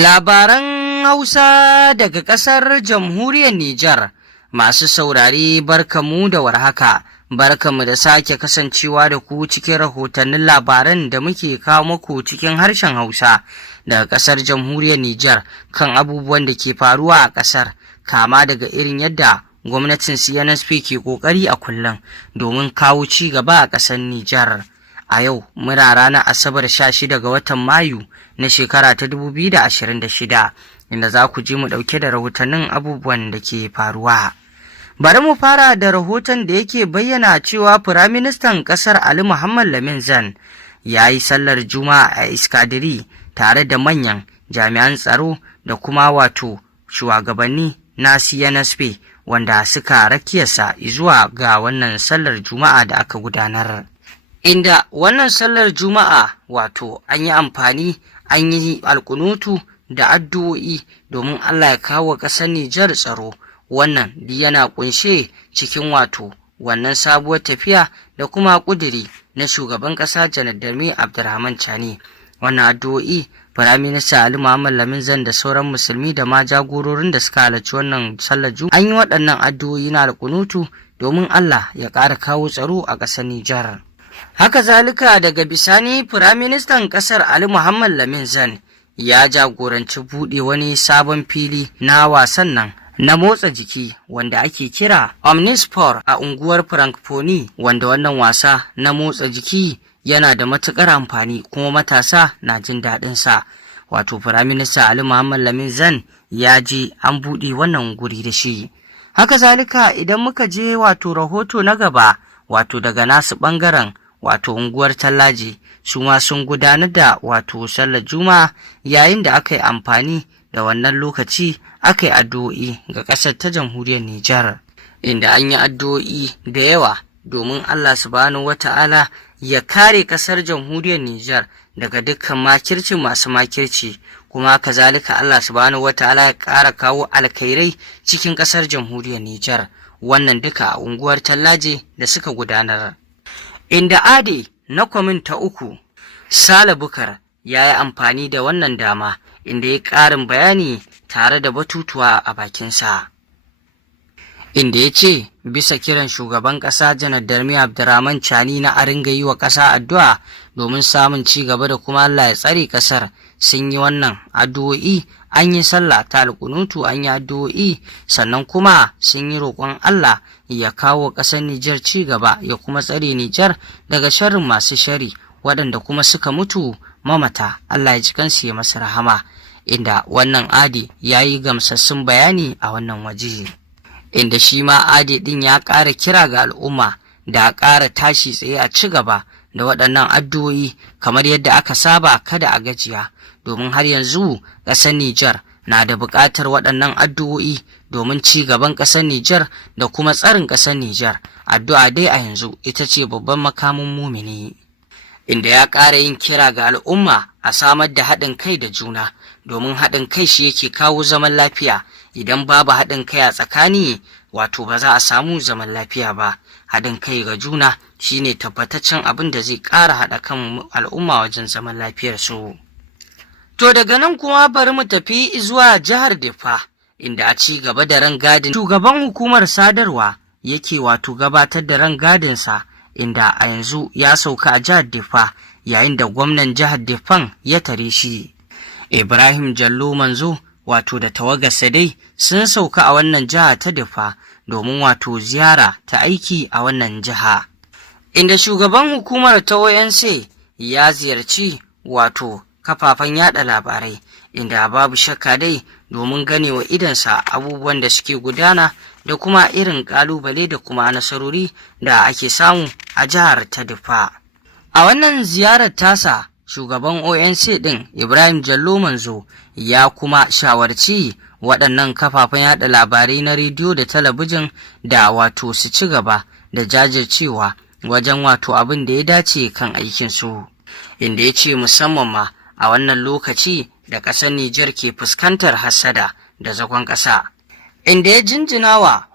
Labaran Hausa daga ƙasar Jamhuriyar Nijar. Masu saurari barkamu da warhaka, barkamu da sake kasancewa da ku cikin rahotannin labaran da muke kawo muku cikin harshen Hausa daga ƙasar Jamhuriyar Nijar kan abubuwan da ke faruwa a ƙasar, kama daga irin yadda gwamnatin CNSP ke ƙoƙari a kullum domin kawo ci gaba a ƙasar Nijar. A yau muna ranar Asabar 16 ga watan Mayu na shekara ta 2026, inda za ku ji mu ɗauke da rahotannin abubuwan da ke faruwa. Bari mu fara da rahoton da yake bayyana cewa Firaministan ƙasar Ali Muhammad Lamin Zan ya yi sallar Juma'a a Iskadiri tare da manyan jami'an tsaro da kuma shugabanni na CNSP wanda suka rakiyarsa zuwa ga wannan sallar Juma'a da aka gudanar. Inda wannan sallar Juma'a an yi amfani an yi alkunutu da addu'o'i domin Allah ya kawo ƙasar Nijar tsaro. Wannan yana kunshe cikin wannan sabuwar tafiya da kuma ƙudiri na shugaban ƙasa Janar Dami Abdurrahman Chani. Wannan addu'o'i Firaminista Ali Muhammad Lamin Zan da sauran musulmi da ma jagororin da suka halarci wannan sallar Juma'a an yi waɗannan addu'o'i na alkunutu domin Allah ya ƙara kawo tsaro a ƙasar Nijar. Haka zalika daga bisani Firaministan ƙasar Ali Muhammad Lamin Zan ya jagoranci buɗe wani sabon fili na wasan nan na motsa jiki wanda ake kira Omnisport a unguwar Francophonie, wanda wannan wasa na motsa jiki yana da matuƙar amfani kuma matasa na jin daɗin sa. Firaminista Ali Muhammad Lamin Zan ya je an buɗe wannan guri da shi. Haka zalika idan muka je rahoto na gaba daga nasu ɓangaren unguwar Tallaji su ma sun gudanar da sallar Juma'a, yayin da aka yi amfani da wannan lokaci aka yi addu'o'i ga ƙasar ta Jamhuriyar Nijar, inda an yi addu'o'i da yawa domin Allah subhanahu wata'ala ya kare ƙasar Jamhuriyar Nijar daga dukkan makirci masu makirci, kuma kazalika Allah subhanahu wata'ala ya ƙara kawo alkhairai cikin ƙasar Jamhuriyar Nijar. Wannan duka a unguwar Tallaji da suka gudanar. Inda Ade na kwamin ta uku, Sale Bukar ya yi amfani da wannan dama inda ya ƙarin bayani tare da batutuwa a bakinsa. Inda ya ce bisa kiran shugaban ƙasa Janar Dami Abdurrahman Chani na a ringa yi wa ƙasa addu'a domin samun ci gaba da kuma Allah ya tsare ƙasar, sun yi wannan addu'o'i, an yi sallah ta alƙunutu, an yi addu'o'i, sannan kuma sun yi roƙon Allah ya kawo ƙasar Nijar ci gaba ya kuma tsare Nijar daga sharrin masu shari waɗanda kuma suka mutu mamata, Allah ya ji kansu ya masa rahama. Inda wannan Ade ya yi gamsassun bayani a wannan waje, inda shi ma Ade ɗin ya ƙara kira ga al'umma da a ƙara tashi tsaye a ci gaba da waɗannan addu'o'i kamar yadda aka saba, kada a gajiya, domin har yanzu ƙasar Nijar na da buƙatar waɗannan addu'o'i domin ci gaban ƙasar Nijar da kuma tsarin ƙasar Nijar. Addu'a dai a yanzu ita ce babban makamin mumini. Inda ya ƙara yin kira ga al'umma a samar da haɗin kai da juna, domin haɗin kai shi yake kawo zaman lafiya. Idan babu haɗin kai a tsakani ba za a samu zaman lafiya ba. Haɗin kai ga juna shine tabbataccen abin da zai ƙara haɗa kan al'umma wajen zaman lafiyar su. To daga nan kuma bari mu tafi zuwa jihar Diffa, inda a ci gaba da rangadin shugaban hukumar sadarwa yake gabatar da rangadinsa, inda a yanzu ya sauka a jihar Diffa, yayin da gwamnan jihar Diffan ya tare shi. Ibrahim Jallo Manzo da tawagarsa dai sun sauka a wannan jiha ta Diffa domin ziyara ta aiki a wannan jiha, inda shugaban hukumar ta ONC ya ziyarci kafafen yada labarai, inda babu shakka dai domin ganewa idansa abubuwan da suke gudana da kuma irin kalubale da kuma nasarori da ake samu a jihar ta Diffa. A wannan ziyarar tasa, shugaban ONC din Ibrahim Jallo Manzo ya kuma shawarci waɗannan kafafen yada labarai na rediyo da talabijin da su ci gaba da jajircewa wajen abin da ya dace kan aikinsu, inda ya ce musamman ma a wannan lokaci da ƙasar Nijar ke fuskantar hassada da zagon ƙasa, inda ya jinjinawa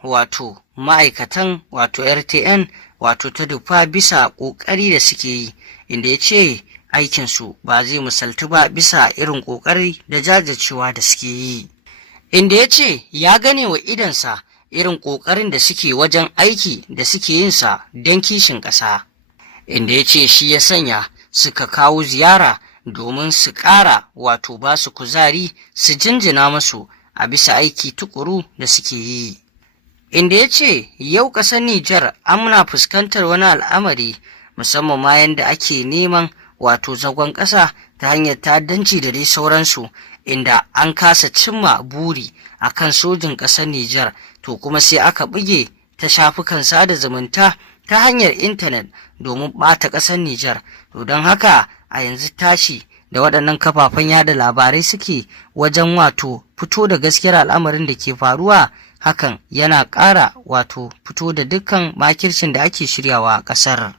ma'aikatan RTN ta Diffa bisa ƙoƙari da suke yi, inda ya ce aikinsu ba zai misaltu ba bisa irin ƙoƙari da jajircewa da suke yi. Inda ya ce ya gane wa idonsa irin ƙoƙarin da suke wajen aiki da suke yinsa don kishin ƙasa. Inda ya ce shi ya sanya suka kawo ziyara domin su ƙara wato ba su kuzari su jinjina masu a bisa aiki tukuru da suke yi. Inda ya ce yau ƙasar Nijar muna fuskantar wani al'amari musamman ma yadda ake neman wato zagon ƙasa ta hanyar ta'addanci da dai sauransu, inda an kasa cimma buri a kan sojin ƙasar Nijar, to kuma sai aka buge ta shafukan sada zumunta ta hanyar intanet domin ɓata ƙasar Nijar. To don haka a yanzu tashi da waɗannan kafafen yada labarai suke wajen wato fito da gaskiyar al'amarin da ke faruwa, hakan yana ƙara wato fito da dukkan makircin da ake shiryawa a ƙasar.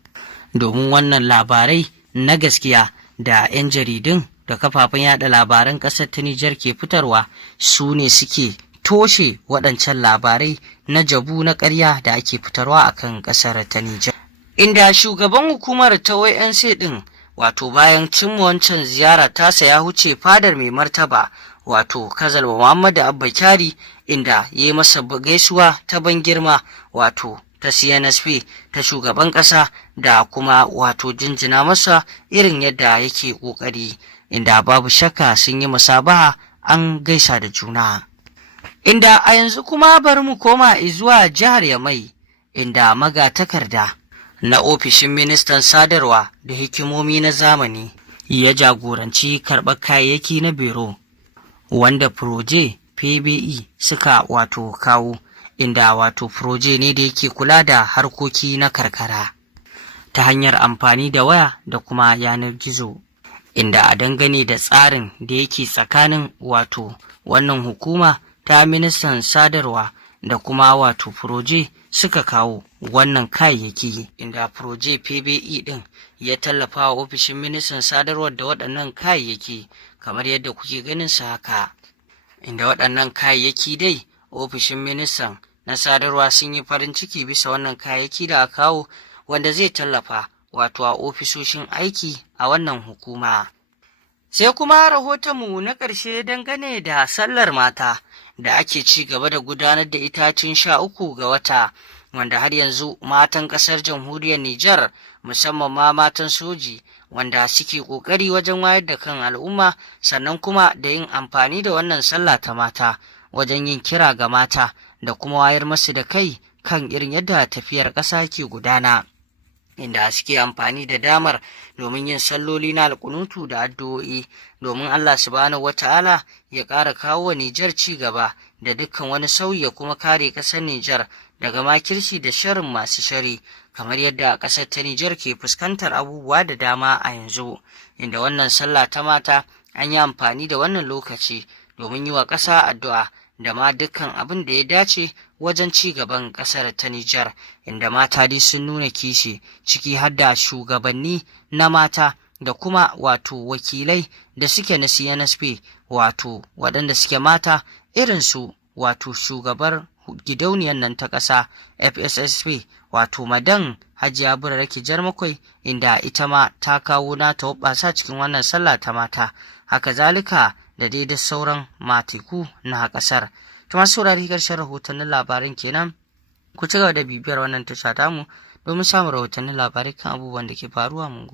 Domin wannan labarai na gaskiya da 'yan jaridun da kafafen yada labaran ƙasar ta Nijar ke fitarwa su ne suke toshe waɗancan labarai na jabu na ƙarya da ake fitarwa a kan ƙasar ta Nijar. Inda shugaban hukumar ta ONC ɗin wato bayan cimma wancan ziyara tasa ya huce fadar mai martaba wato Kazalwa Muhammadu Abba Kyari, inda ya yi masa gaisuwa ta ban girma wato ta CNSP ta shugaban ƙasa da kuma wato jinjina masa irin yadda yake ƙoƙari, inda babu shakka sun yi musabaha an gaisa da juna. Inda a yanzu kuma bari mu koma zuwa jihar Yamai, inda magatakarda na ofishin ministan sadarwa da hikimomi na zamani ya jagoranci karɓar kayayyaki na biro wanda Proje PBE suka wato kawo, inda wato Proje ne da yake kula da harkoki na karkara ta hanyar amfani da waya da kuma yanar gizo, inda a dangane da tsarin da yake tsakanin wato wannan hukuma ta ministan sadarwa da kuma wato Proje suka kawo wannan kayayyaki, inda Proje PBE din ya tallafa wa ofishin ministan sadarwar da waɗannan kayayyaki kamar yadda kuke ganin su haka. Inda waɗannan kayayyaki dai ofishin ministan na sadarwa sun yi farin ciki bisa wannan kayayyaki da aka kawo, wanda zai tallafa wato a ofisoshin aiki a wannan hukuma. Sai kuma rahotonmu na ƙarshe dangane da sallar mata da ake ci gaba da gudanar da ita tun 13 ga wata, wanda har yanzu matan ƙasar jamhuriyar Nijar musamman ma matan soji wanda suke ƙoƙari wajen wayar da kan al'umma, sannan kuma da yin amfani da wannan sallah ta mata wajen yin kira ga mata da kuma wayar masu da kai kan irin yadda tafiyar ƙasa ke gudana, inda suke amfani da damar domin yin salloli na alƙunutu da addu'o'i domin Allah subhanahu wata'ala ya ƙara kawo wa Nijar ci gaba da dukkan wani sauyi ya kuma kare ƙasar Nijar daga makirci da sharrin masu shari, kamar yadda ƙasar ta Nijar ke fuskantar abubuwa da dama a yanzu, inda wannan sallah ta mata an yi amfani da wannan lokaci domin yi wa ƙasa addu'a da ma dukkan abin da ya dace wajen ci gaban ƙasar ta Nijar, inda mata dai sun nuna kishi ciki har da shugabanni na mata da kuma wato wakilai da suke na CNSP wato waɗanda suke mata irin su wato shugabar gidauniyar nan ta ƙasa FSSP wato Madan Hajiya Buraraki Jarmakwai, inda ita ma ta kawo nata hoɓɓasa cikin wannan sallah ta mata, haka zalika da dai da sauran matiku na ƙasar. Tuma saurari ƙarshen rahotannin labarin kenan, ku ci gaba da bibiyar wannan tasha tamu domin samun rahotannin labarai kan abubuwan da ke faruwa mun